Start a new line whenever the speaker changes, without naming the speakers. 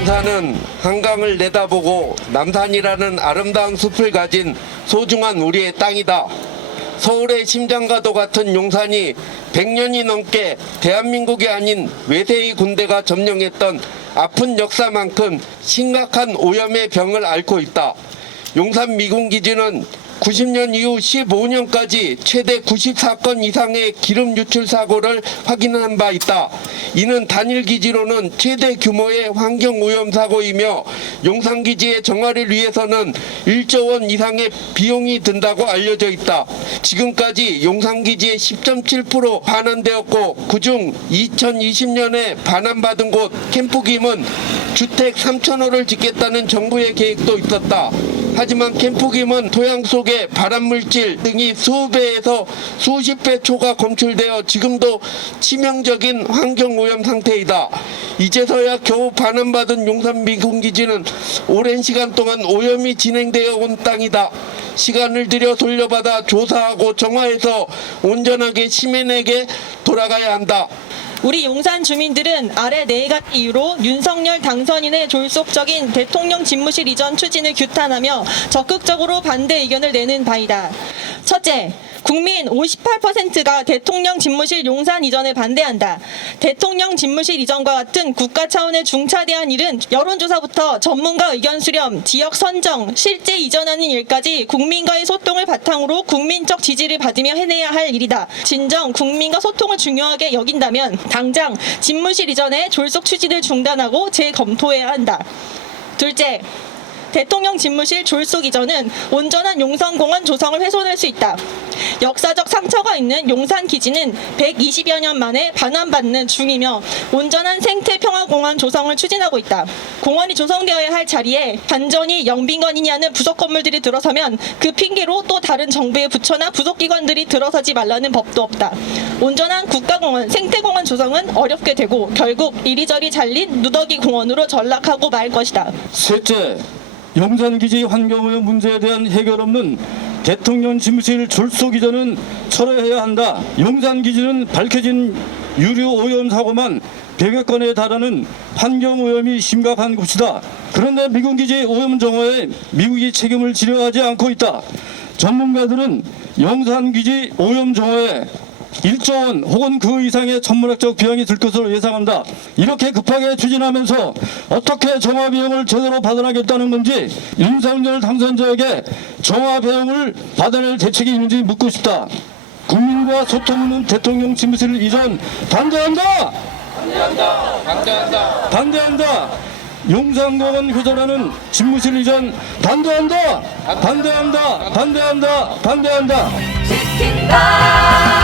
용산은 한강을 내다보고 남산이라는 아름다운 숲을 가진 소중한 우리의 땅이다. 서울의 심장과도 같은 용산이 100년이 넘게 대한민국이 아닌 외세의 군대가 점령했던 아픈 역사만큼 심각한 오염의 병을 앓고 있다. 용산 미군 기지는 90년 이후 15년까지 최대 94건 이상의 기름 유출 사고를 확인한 바 있다. 이는 단일 기지로는 최대 규모의 환경 오염 사고이며 용산 기지의 정화를 위해서는 1조 원 이상의 비용이 든다고 알려져 있다. 지금까지 용산 기지의 10.7% 반환되었고 그중 2020년에 반환받은 곳 캠프김은 주택 3천호를 짓겠다는 정부의 계획도 있었다. 하지만 캠프김은 토양 속에 발암물질 등이 수배에서 수십 배 초가 검출되어 지금도 치명적인 환경오염 상태이다. 이제서야 겨우 반환받은 용산 미군기지는 오랜 시간 동안 오염이 진행되어 온 땅이다. 시간을 들여 돌려받아 조사하고 정화해서 온전하게 시민에게 돌아가야 한다.
우리 용산 주민들은 아래 네 가지 이유로 윤석열 당선인의 졸속적인 대통령 집무실 이전 추진을 규탄하며 적극적으로 반대 의견을 내는 바이다. 첫째, 국민 58%가 대통령 집무실 용산 이전을 반대한다. 대통령 집무실 이전과 같은 국가 차원의 중차대한 일은 여론조사부터 전문가 의견 수렴, 지역 선정, 실제 이전하는 일까지 국민과의 소통을 바탕으로 국민적 지지를 받으며 해내야 할 일이다. 진정 국민과 소통을 중요하게 여긴다면 당장 집무실 이전의 졸속 추진을 중단하고 재검토해야 한다. 둘째, 대통령 집무실 졸속 이전은 온전한 용산공원 조성을 훼손할 수 있다. 역사적 상처가 있는 용산 기지는 120여 년 만에 반환받는 중이며 온전한 생태 평화공원 조성을 추진하고 있다. 공원이 조성되어야 할 자리에 단전이 영빈관이냐는 부속 건물들이 들어서면 그 핑계로 또 다른 정부의 부처나 부속기관들이 들어서지 말라는 법도 없다. 온전한 국가공원, 생태공원 조성은 어렵게 되고 결국 이리저리 잘린 누더기 공원으로 전락하고 말 것이다.
셋째, 용산기지 환경오염 문제에 대한 해결 없는 대통령 집무실 졸속 이전은 철회해야 한다. 용산기지는 밝혀진 유류 오염 사고만 100여 건에 달하는 환경오염이 심각한 곳이다. 그런데 미군기지 오염 정화에 미국이 책임을 지려 하지 않고 있다. 전문가들은 용산기지 오염 정화에 1조 원 혹은 그 이상의 천문학적 비용이 들 것으로 예상한다. 이렇게 급하게 추진하면서 어떻게 정화 비용을 제대로 받아나겠다는 건지 윤석열 당선자에게 정화 비용을 받아낼 대책이 있는지 묻고 싶다. 국민과 소통 없는 대통령 집무실 이전 반대한다. 반대한다. 반대한다. 용산공원 훼손하는 집무실 이전 반대한다. 반대한다. 반대한다. 반대한다.
지킨다